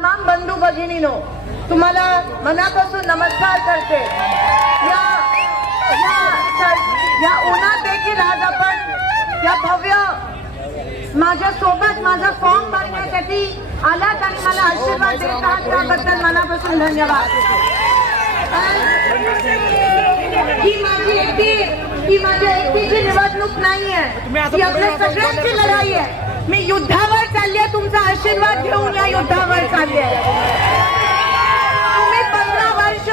तमाम बंधू भगिनीनो तुम्हाला मनापासून नमस्कार करते. या या या उन्हात देखील आज आपण या भव्य माझ्या सोबत माझा फॉर्म भरण्यासाठी आलात आणि मला आशीर्वाद देत आहात. त्याबद्दल मनापासून धन्यवाद. ही माझी एकटी ही माझ्या एकटीची निवडणूक नाहीये. ही आपल्या सगळ्यांची लढाई आहे. मी युद्धावर चालली तुमचा आशीर्वाद घेऊन या युद्धावर. चालली तुम्ही पंधरा वर्ष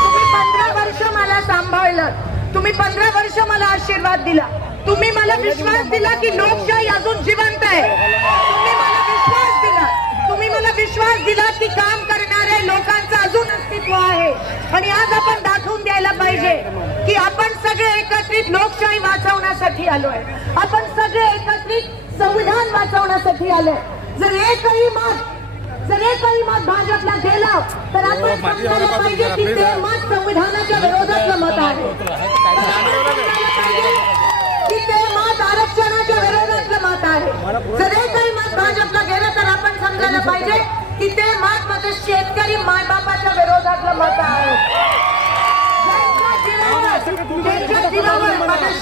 तुम्ही पंधरा वर्ष मला सांभाळलं. तुम्ही पंधरा वर्ष मला आशीर्वाद दिला. तुम्ही मला विश्वास दिला की लोकशाही अजून जिवंत आहे. तुम्ही मला विश्वास दिला. तुम्ही मला विश्वास दिला की काम करणाऱ्या लोकांचं अजून अस्तित्व आहे. आणि आज आपण दाखवून द्यायला पाहिजे की आपण सगळे एकत्रित लोकशाही वाचवण्यासाठी आलोय. आपण सगळे एकत्रित संविधान वाचवण्यासाठी आलोय. जर एकही मत जर एकही मत भाजपला गेलं तर आपण समजायला पाहिजे की ते मत संविधानाच्या विरोधातलं मत आहे की ते मत आरक्षणाच्या विरोधातलं मत आहे जर एकही मत भाजपला गेलं तर आपण समजायला पाहिजे की ते मत म्हणजे शेतकरी मायबापाच्या विरोधातलं मत आहे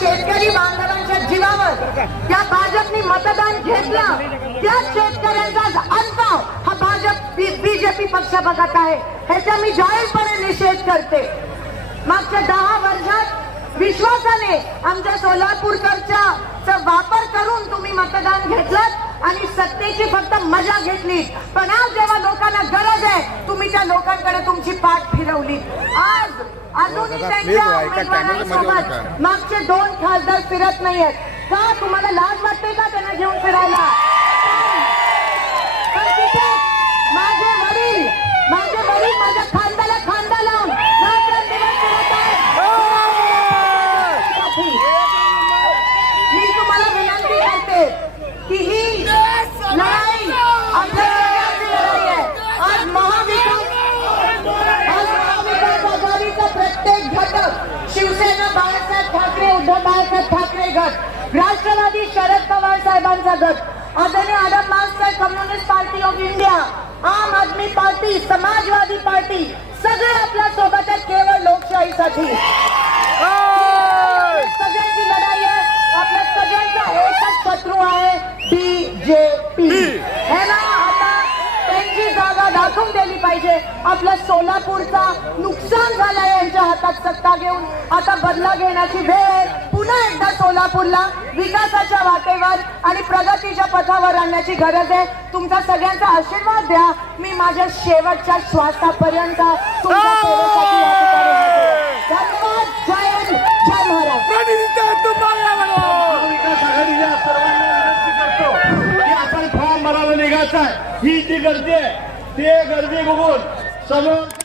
शेतकरी बांधवांच्या जीवावर त्या भाजपनी मतदान घेतलं त्या शेतकऱ्यांचा अंत हा बीजेपी पक्ष बघत आहे. ह्याचा मी जाहीरपणे निषेध करते. मागच्या दहा वर्षात विश्वासाने आमच्या सोलापूरकरच्या वापर करून तुम्ही मतदान घेतलं आणि सत्तेची फक्त मजा घेतली पण आज जेव्हा लोकांना गरज आहे तुम्ही त्या लोकांकडे तुमची पाठ फिरवली आज अजूनही त्यांच्या उमेदवारांसोबत. मागचे दोन खासदार फिरत नाहीयेत. का तुम्हाला लाज वाटते का त्यांना घेऊन फिरायला पण तिथे माझे वडील माझे वडील माझ्या खांद्याला खांदा लावून रात्रंदिवस फिरत आहेत. मी तुम्हाला विनंती करते की ही लढाई आपल्या सगळ्यांची लढाई आहे आज महाविकास आज महाविकास आघाडीचा प्रत्येक घटक शिवसेना बाळासाहेब ठाकरे उद्धव बाळासाहेब ठाकरे गट राष्ट्रवादी शरद पवार साहेबांचा गट आदरणीय Adam master communist party of India Aam Aadmi party Samajwadi party सगळे आपल्यासोबत केवळ लोकशाहीसाठी सगळ्यांची लढाई आहे आपल्या सगळ्यांचा एकच शत्रू आहे बीजेपी हे ना आता त्यांची जागा दाखवून दिली पाहिजे. आपल्या सोलापूरचा नुकसान झालंय यांच्या हातात सत्ता घेऊन. आता बदला घेण्याची वेळ आहे. पुन्हा एकदा सोलापूरला विकासाच्या वाटेवर आणि प्रगतीच्या पथावर आणण्याची गरज आहे. तुमचा सगळ्यांचा आशीर्वाद द्या. मी माझ्या शेवटच्या श्वासापर्यंत तुमच्या सेवेसाठी या ठिकाणी हजर आहे. धन्यवाद. जय हिंद. जय महाराज महाविकास आघाडीच्या सर्वांना विनंती करतो की आपण फॉर्म भरायला निघायचं आहे. ही जी गर्दी आहे ते गर्दी बघून समोर